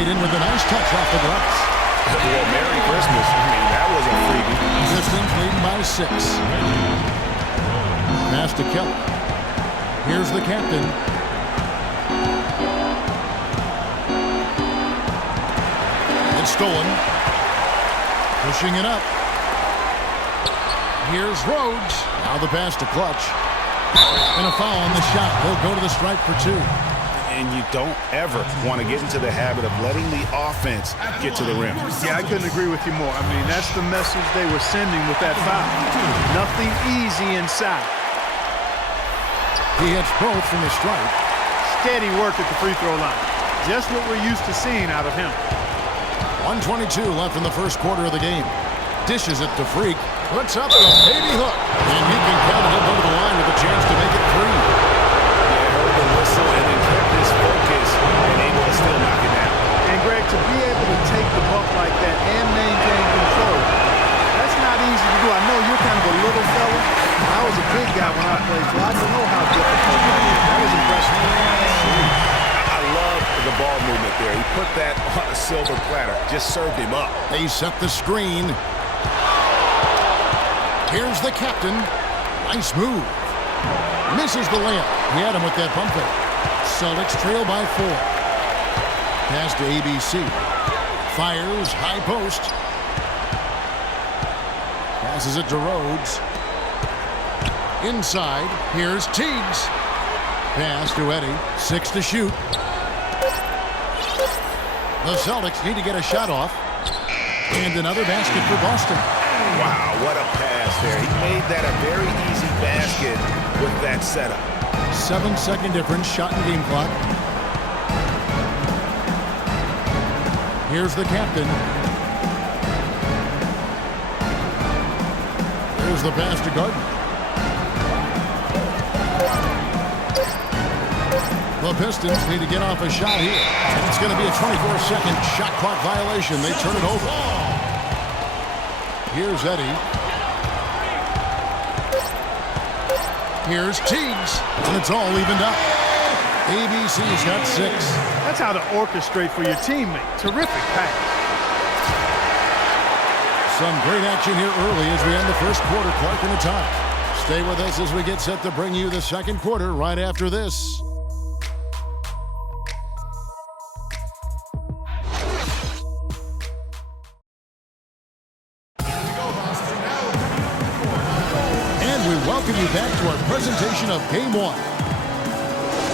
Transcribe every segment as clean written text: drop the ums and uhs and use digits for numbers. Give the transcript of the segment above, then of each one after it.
laid in with a nice touch off the glass. Well, Merry Christmas. I mean, that was a freebie. Pistons leading by 6. Pass to Kelly. Here's the captain. It's stolen. Pushing it up. Here's Rhodes. Now the pass to Clutch. And a foul on the shot. He'll go to the stripe for 2. And you don't ever want to get into the habit of letting the offense get to the rim. Yeah, I couldn't agree with you more. I mean, that's the message they were sending with that foul. Nothing easy inside. He hits both from the stripe. Steady work at the free throw line. Just what we're used to seeing out of him. 1:22 left in the first quarter of the game. Dishes it to Freak. Puts up the baby hook. And he can count it up over the line with a chance to make it 3. Yeah, heard the whistle and then kept his focus and able to still knock it down. And, Greg, to be able to take the buck like that and maintain control, that's not easy to do. I know you're kind of a little fella. I was a big guy when I played, so I don't know how difficult that is. That was impressive. I love the ball movement there. He put that on a silver platter. Just served him up. They set the screen. Here's the captain. Nice move. Misses the layup. He had him with that bump fake. Celtics trail by 4. Pass to ABC. Fires, high post. Passes it to Rhodes. Inside, here's Teagues. Pass to Eddie. 6 to shoot. The Celtics need to get a shot off. And another basket for Boston. Wow, what a pass there. He made that a very easy basket with that setup. 7-second difference, shot and game clock. Here's the captain. Here's the pass to Gardner. The Pistons need to get off a shot here. And it's going to be a 24-second shot clock violation. They turn it over. Here's Eddie. Here's Teagues. And it's all evened up. ABC's got 6. That's how to orchestrate for your teammate. Terrific pass. Some great action here early as we end the first quarter. Clark in the tie. Stay with us as we get set to bring you the second quarter right after this. Welcome you back to our presentation of Game 1.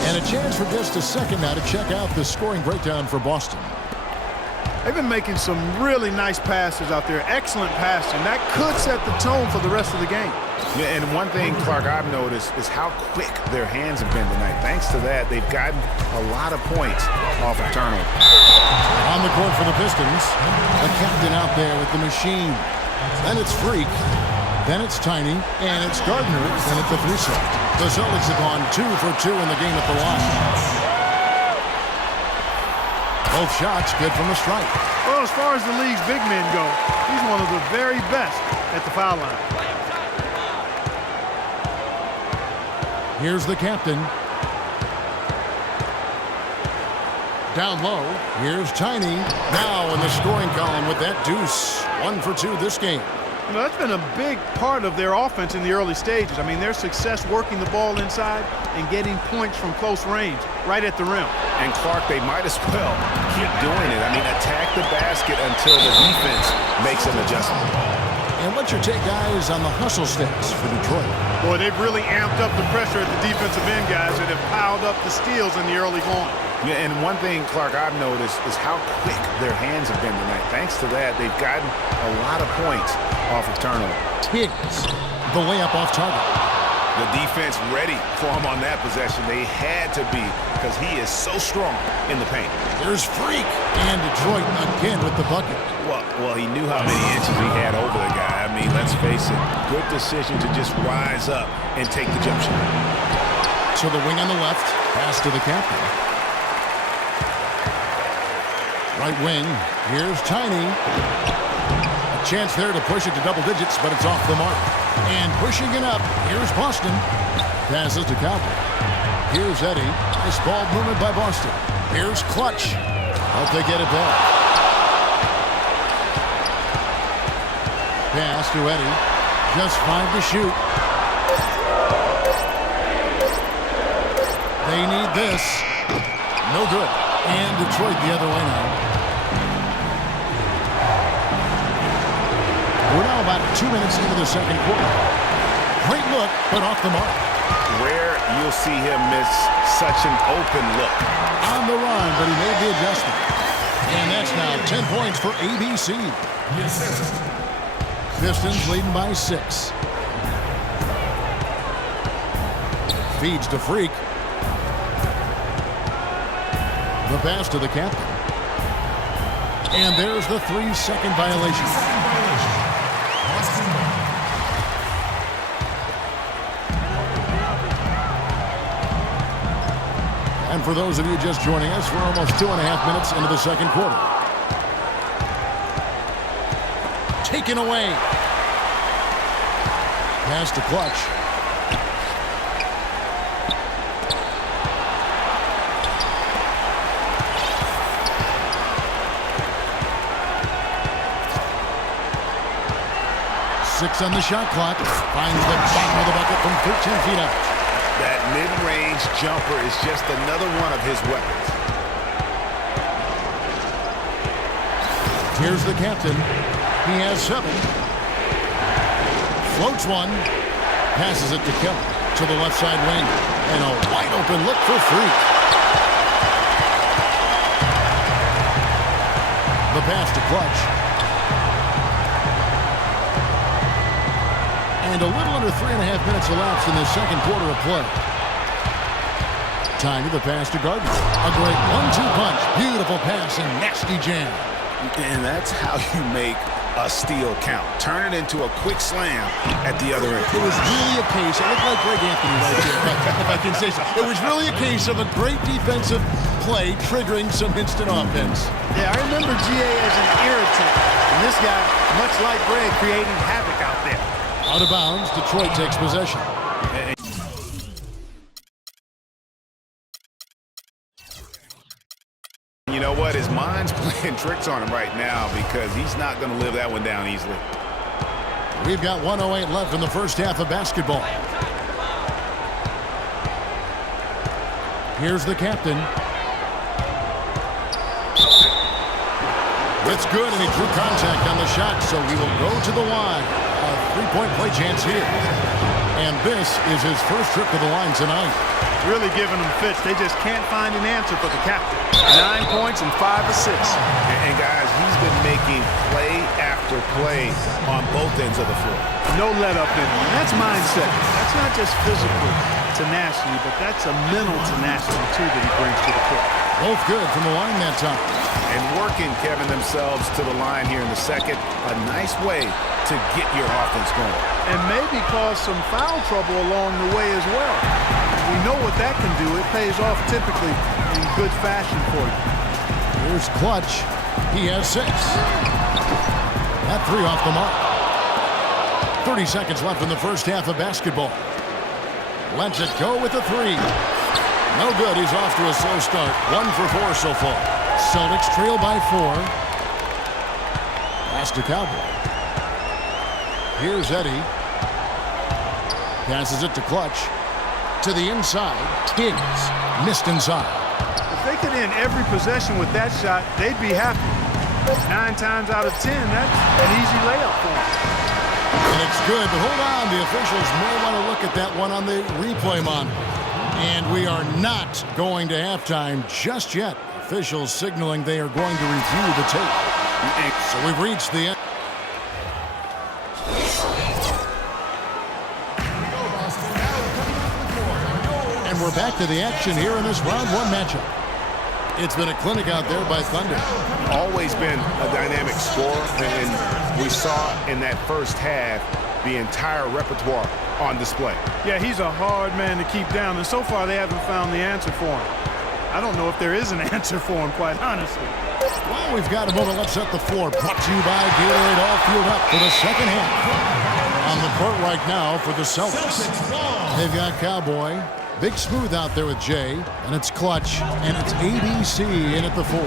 And a chance for just a second now to check out the scoring breakdown for Boston. They've been making some really nice passes out there. Excellent passing. That could set the tone for the rest of the game. Yeah, and one thing, Clark, I've noticed is how quick their hands have been tonight. Thanks to that, they've gotten a lot of points off of turnover. On the court for the Pistons, the captain out there with the machine. Then it's Freak. Then it's Tiny, and it's Gardner, and at the 3 side. The Celtics have gone 2 for 2 in the game at the line. Both shots good from the stripe. Well, as far as the league's big men go, he's one of the very best at the foul line. Here's the captain. Down low, here's Tiny. Now in the scoring column with that deuce. 1 for 2 this game. You know, that's been a big part of their offense in the early stages. I mean, their success working the ball inside and getting points from close range, right at the rim. And Clark, they might as well keep doing it. I mean, attack the basket until the defense makes an adjustment. And what's your take, guys, on the hustle stats for Detroit? Boy, they've really amped up the pressure at the defensive end, guys, and have piled up the steals in the early going. Yeah, and one thing, Clark, I've noticed is how quick their hands have been tonight. Thanks to that, they've gotten a lot of points off of turnover. Teagues, the layup off target. The defense ready for him on that possession. They had to be because he is so strong in the paint. There's Freak, and Detroit again with the bucket. Well, he knew how many inches he had over the guy. I mean, let's face it, good decision to just rise up and take the jump shot. To the wing on the left, pass to the captain. Right wing, here's Tiny. A chance there to push it to double digits, but it's off the mark. And pushing it up, here's Boston. Passes to Cowboy. Here's Eddie. Nice ball movement by Boston. Here's Clutch. Hope they get it back. Pass to Eddie. Just 5 to shoot. They need this. No good. And Detroit the other way now. We're now about 2 minutes into the second quarter. Great look, but off the mark. Rare you'll see him miss such an open look. On the run, but he made the adjustment. And that's now 10 points for ABC. Yes, sir. Pistons leading by 6. Feeds to Freak. The pass to the captain. And there's the 3-second violation. And for those of you just joining us, we're almost 2.5 minutes into the second quarter. Taken away. Pass to Clutch. Six on the shot clock. Finds the bottom of the bucket from 13 feet out. That mid-range jumper is just another one of his weapons. Here's the captain. He has 7. Floats one. Passes it to Kelly to the left side wing. And a wide open look for Freak. The pass to Clutch. And a little under 3.5 minutes elapsed in the second quarter of play. Time to the pass to Gardner. A great 1-2 punch. Beautiful pass and nasty jam. And that's how you make a steal count. Turn it into a quick slam at the other end. It was really a case. It looked like Greg Anthony right there, if I can say so. It was really a case of a great defensive play triggering some instant offense. Yeah, I remember GA as an irritant. And this guy, much like Greg, creating havoc out there. Out of bounds, Detroit takes possession. You know what? His mind's playing tricks on him right now because he's not going to live that one down easily. We've got 1:08 left in the first half of basketball. Here's the captain. It's good, and he drew contact on the shot, so he will go to the line. A 3-point play chance here. And this is his first trip to the line tonight. Really giving them fits. They just can't find an answer for the captain. 9 points and 5 assists. And guys, he's been making play after play on both ends of the floor. No let up in him. And that's mindset. That's not just physical tenacity, but that's a mental tenacity, too, that he brings to the court. Both good from the line that time. And working, Kevin, themselves to the line here in the second. A nice way to get your offense going. And maybe cause some foul trouble along the way as well. We know what that can do. It pays off typically in good fashion for you. Here's Clutch. He has 6. That 3 off the mark. 30 seconds left in the first half of basketball. Lets it go with the 3. No good. He's off to a slow start. 1 for 4 so far. Celtics trail by 4. Pass to Cowboy. Here's Eddie. Passes it to Clutch. To the inside. Kings missed inside. If they could end every possession with that shot, they'd be happy. 9 times out of 10, that's an easy layup for them. And it's good, but hold on. The officials may want to look at that one on the replay monitor. And we are not going to halftime just yet. Officials signaling they are going to review the tape. So we've reached the end. And we're back to the action here in this round 1 matchup. It's been a clinic out there by Thunder. Always been a dynamic scorer, and we saw in that first half the entire repertoire on display. Yeah, he's a hard man to keep down, and so far they haven't found the answer for him. I don't know if there is an answer for him, quite honestly. Well, we've got a moment. Let's set the floor. Brought to you by Gatorade All Fueled Up for the second half. On the court right now for the Celtics. They've got Cowboy. Big Smooth out there with Jay. And it's Clutch. And it's ABC in at the 4.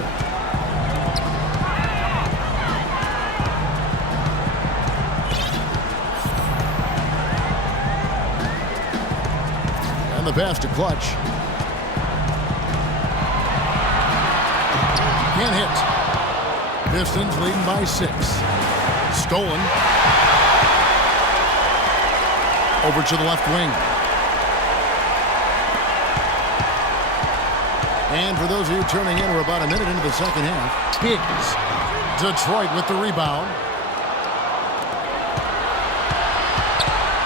And the pass to Clutch. Can't hit. Pistons leading by 6. Stolen. Over to the left wing. And for those of you turning in, we're about a minute into the second half. Higgs. Detroit with the rebound.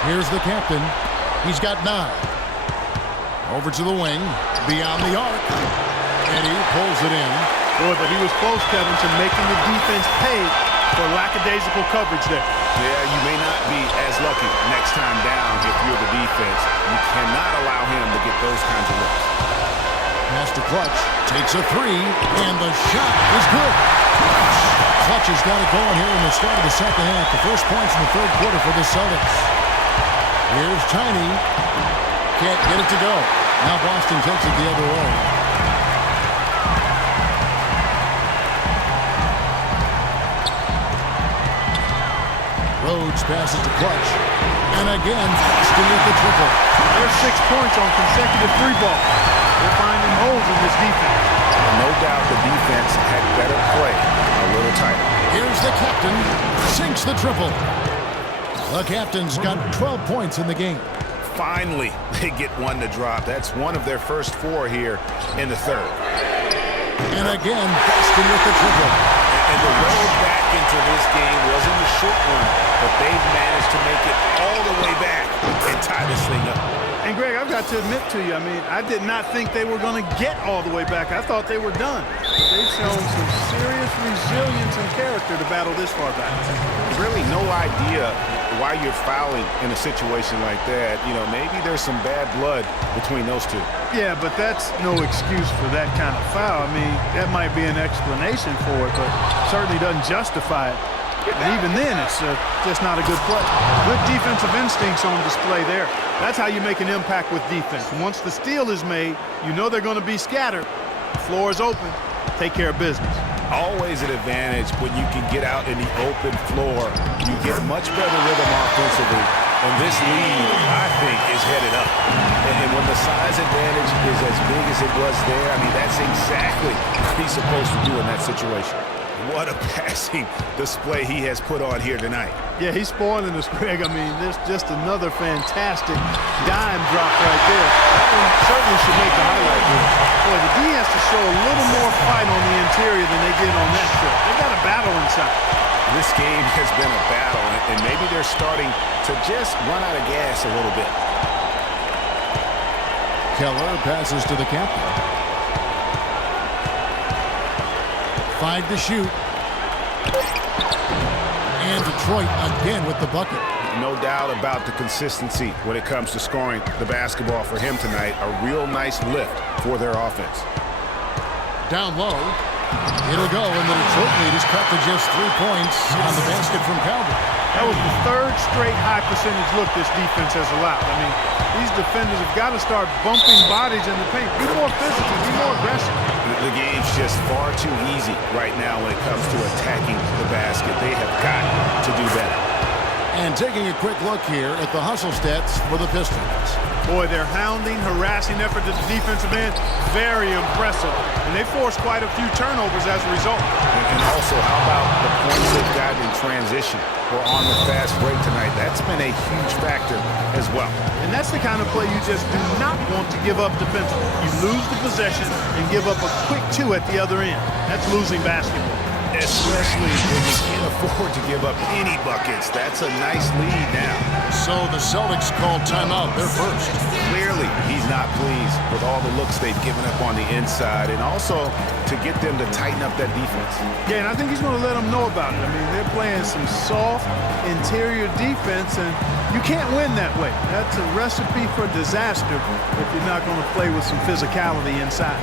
Here's the captain. He's got 9. Over to the wing. Beyond the arc. Eddie pulls it in. Boy, but he was close, Kevin, to making the defense pay for lackadaisical coverage there. Yeah, you may not be as lucky next time down if you're the defense. You cannot allow him to get those kinds of looks. Pass to Clutch. Takes a 3. And the shot is good. Clutch has got it going here in the start of the second half. The first points in the third quarter for the Celtics. Here's Tiny. Can't get it to go. Now Boston takes it the other way. Rhodes passes to Clutch. And again, Boston with the triple. There's 6 points on consecutive 3-ball. They're finding holes in this defense. No doubt the defense had better play a little tighter. Here's the captain. Sinks the triple. The captain's got 12 points in the game. Finally, they get one to drop. That's one of their first 4 here in the third. And again, Boston with the triple. And the road back into this game wasn't a short one, but they've managed to make it all the way back and tie this thing up. And, Greg, I've got to admit to you, I mean, I did not think they were going to get all the way back. I thought they were done. But they've shown some serious resilience and character to battle this far back. Really no idea why you're fouling in a situation like that. You know, maybe there's some bad blood between those two. Yeah, but that's no excuse for that kind of foul. I mean, that might be an explanation for it, but certainly doesn't justify it. And even then, it's just not a good play. Good defensive instincts on display there. That's how you make an impact with defense. Once the steal is made, you know they're going to be scattered. The floor is open. Take care of business. Always an advantage when you can get out in the open floor. You get much better rhythm offensively. And this lead, I think, is headed up. And when the size advantage is as big as it was there, I mean, that's exactly what he's supposed to do in that situation. What a passing display he has put on here tonight. Yeah, he's spoiling us, Greg. I mean, there's just another fantastic dime drop right there. That one certainly should make the highlight reel. Boy, the D has to show a little more fight on the interior than they did on that trip. They got a battle inside. This game has been a battle, and maybe they're starting to just run out of gas a little bit. Keller passes to the captain. 5 to shoot. And Detroit again with the bucket. No doubt about the consistency when it comes to scoring the basketball for him tonight. A real nice lift for their offense. Down low. It'll go, and the Detroit lead is cut to just 3 points on the basket from Calvin. That was the third straight high percentage look this defense has allowed. I mean, these defenders have got to start bumping bodies in the paint. Be more physical, be more aggressive. The game's just far too easy right now when it comes to attacking the basket. They have got to do better. And taking a quick look here at the hustle stats for the Pistons. Boy, their hounding, harassing effort at the defensive end, very impressive. And they forced quite a few turnovers as a result. And also, how about the points they've gotten in transition or on the fast break tonight? That's been a huge factor as well. And that's the kind of play you just do not want to give up defensively. You lose the possession and give up a quick 2 at the other end. That's losing basketball. Especially when you can't afford to give up any buckets. That's a nice lead now. So the Celtics called timeout. They're first. Clearly, he's not pleased with all the looks they've given up on the inside, and also to get them to tighten up that defense. Yeah, and I think he's going to let them know about it. I mean, they're playing some soft interior defense, and you can't win that way. That's a recipe for disaster if you're not going to play with some physicality inside.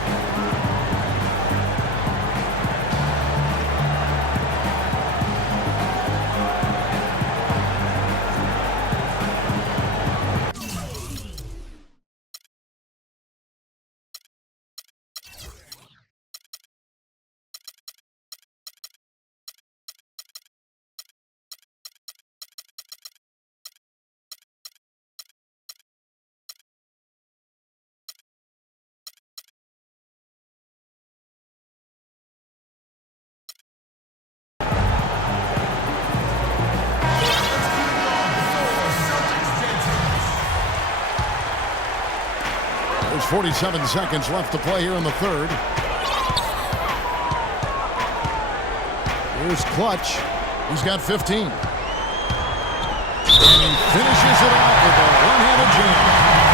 47 seconds left to play here in the third. Here's Clutch. He's got 15. And he finishes it off with a one-handed jam.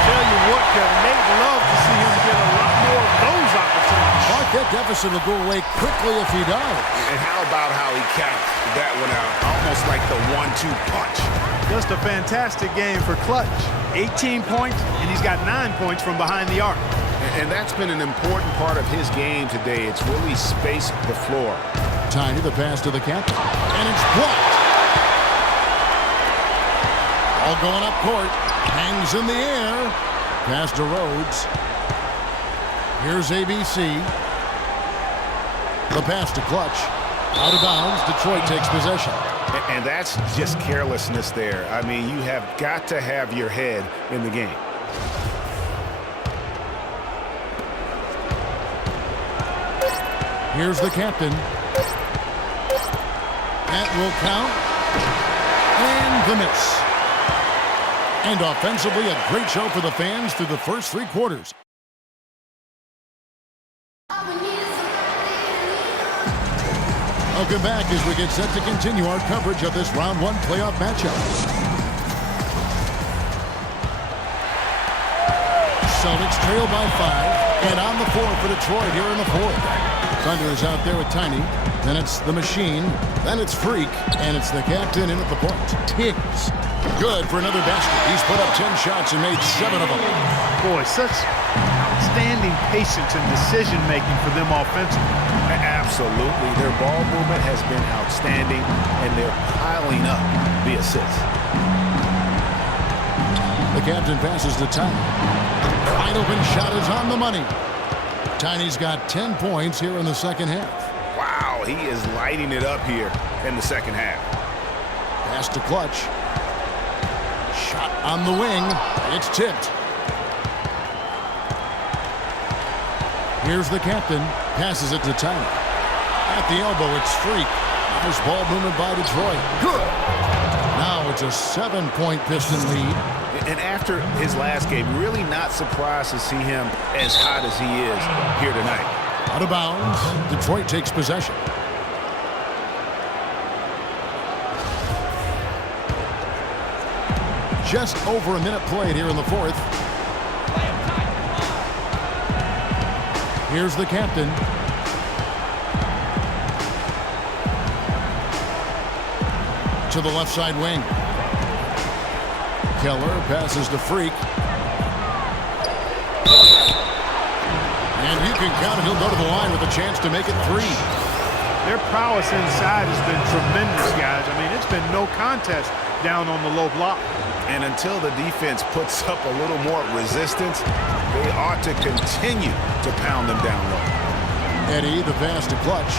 Tell you what, Kevin, they'd love to see him get a lot more of those opportunities. Mark, that deficit will go away quickly if he does. And how about how he capped that one out? Almost like the 1-2 punch. Just a fantastic game for Clutch. 18 points, and he's got 9 points from behind the arc. And that's been an important part of his game today. It's really spaced the floor. Tiny, the pass to the captain. And it's blocked. All going up court. Hangs in the air. Pass to Rhodes. Here's ABC. The pass to Clutch. Out of bounds. Detroit takes possession. And that's just carelessness there. I mean, you have got to have your head in the game. Here's the captain. That will count. And the miss. And offensively, a great show for the fans through the first 3 quarters. Welcome back as we get set to continue our coverage of this round 1 playoff matchup. Celtics trail by 5, and on the 4 for Detroit here in the 4th. Thunder is out there with Tiny. Then it's the Machine. Then it's Freak. And it's the captain in at the point. Tiggs. Good for another basket. He's put up 10 shots and made 7 of them. Boy, such outstanding patience and decision-making for them offensively. Absolutely. Their ball movement has been outstanding, and they're piling up the assists. The captain passes to Tiny. Wide open shot is on the money. Tiny's got 10 points here in the second half. Wow, he is lighting it up here in the second half. Pass to Clutch. Shot on the wing. It's tipped. Here's the captain. Passes it to Tiny. At the elbow, it's Freak. Nice ball movement by Detroit. Good. Now it's a 7-point Piston lead. And after his last game, really not surprised to see him as hot as he is here tonight. Out of bounds. Detroit takes possession. Just over a minute played here in the 4th. Here's the captain. To the left side wing. Keller passes to Freak. And you can count it. He'll go to the line with a chance to make it 3. Their prowess inside has been tremendous, guys. I mean, it's been no contest down on the low block. And until the defense puts up a little more resistance, they ought to continue to pound them down low. Eddie, the pass to Clutch.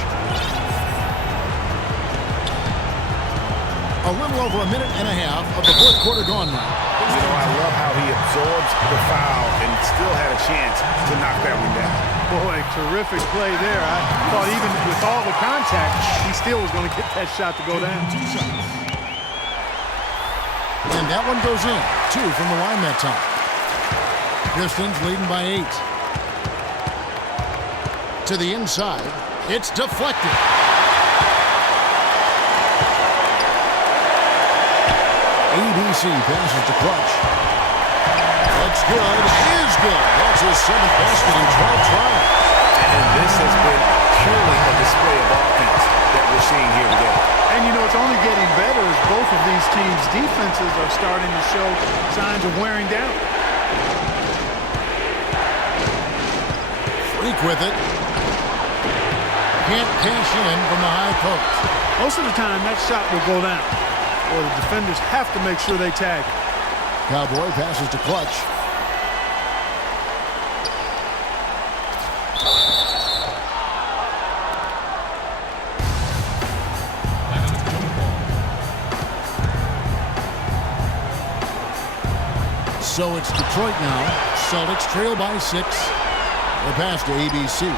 A little over a minute and a half of the 4th quarter gone now. You know, I love how he absorbs the foul and still had a chance to knock that one down. Boy, terrific play there. I thought even with all the contact, he still was going to get that shot to go down. And that one goes in. 2 from the line that time. Pistons leading by 8. To the inside. It's deflected. ABC passes to Clutch. That's good. Is good. That's his 7th basket in 12 tries. And this has been purely a display of offense that we're seeing here today. And, you know, it's only getting better as both of these teams' defenses are starting to show signs of wearing down. Freak with it. Can't cash in from the high post. Most of the time, that shot will go down. Or the defenders have to make sure they tag. Cowboy passes to Clutch. So it's Detroit now. Celtics trail by 6. The pass to ABC.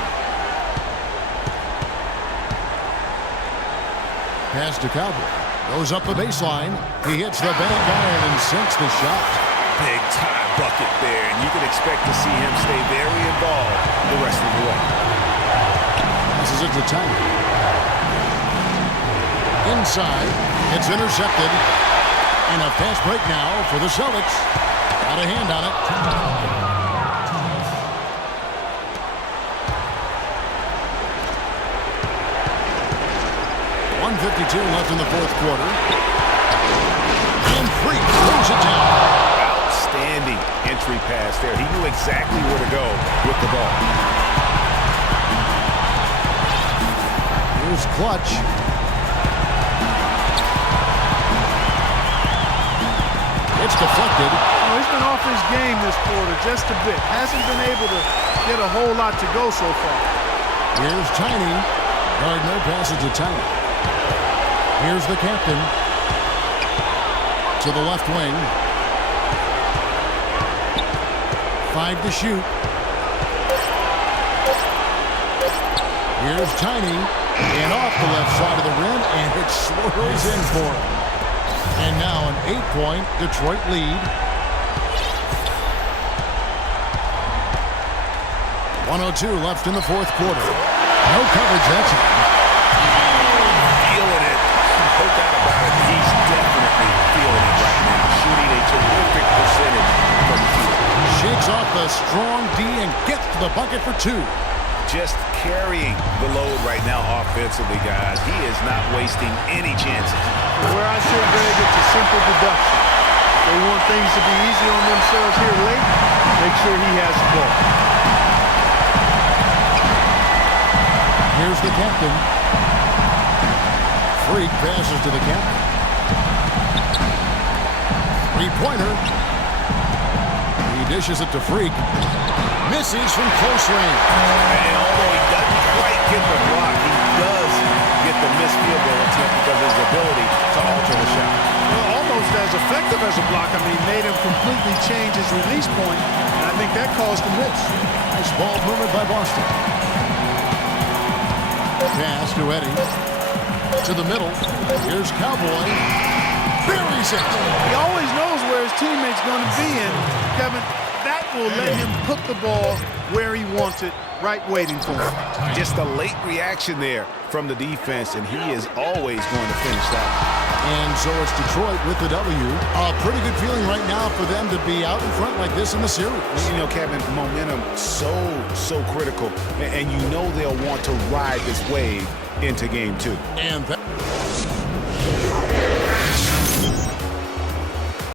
Pass to Cowboy. Goes up the baseline. He hits the bank iron and sinks the shot. big-time bucket there, and you can expect to see him stay very involved the rest of the way. This is it to Tiny. Inside, it's intercepted. And a fast break now for the Celtics. Got a hand on it. .152 left in the fourth quarter. And Freak throws it down. Outstanding entry pass there. He knew exactly where to go with the ball. Here's Clutch. It's deflected. He's been off his game this quarter just a bit. Hasn't been able to get a whole lot to go so far. Here's Tiny. Gardner passes to Tiny. Here's the captain. To the left wing. 5 to shoot. Here's Tiny. And off the left side of the rim, and it swirls in for him. And now an 8-point Detroit lead. 1:02 left in the fourth quarter. No coverage, that's it. Feeling it. No doubt about it. He's definitely feeling it right now. Shooting a terrific percentage from the field. Shakes off the strong D and gets to the bucket for 2. Just carrying the load right now offensively, guys. He is not wasting any chances. Where I say, Greg, it's a simple deduction. If they want things to be easy on themselves here late, make sure he has the ball. Here's the captain. Freak passes to the captain. 3-pointer. He dishes it to Freak. Misses from close range. And although he doesn't quite get the block, he does get the missed field goal attempt because of his ability to alter the shot. Well, almost as effective as a block. I mean, made him completely change his release point, and I think that caused the miss. Nice ball movement by Boston. Pass to Eddie. To the middle. Here's Cowboy. Buries it. He always knows where his teammate's going to be, and Kevin, that will let him put the ball where he wants it, right waiting for him. Just a late reaction there from the defense, and he is always going to finish that. And so it's Detroit with the W. A pretty good feeling right now for them to be out in front like this in the series. You know, Kevin, momentum so critical, and you know they'll want to ride this wave into game 2. And that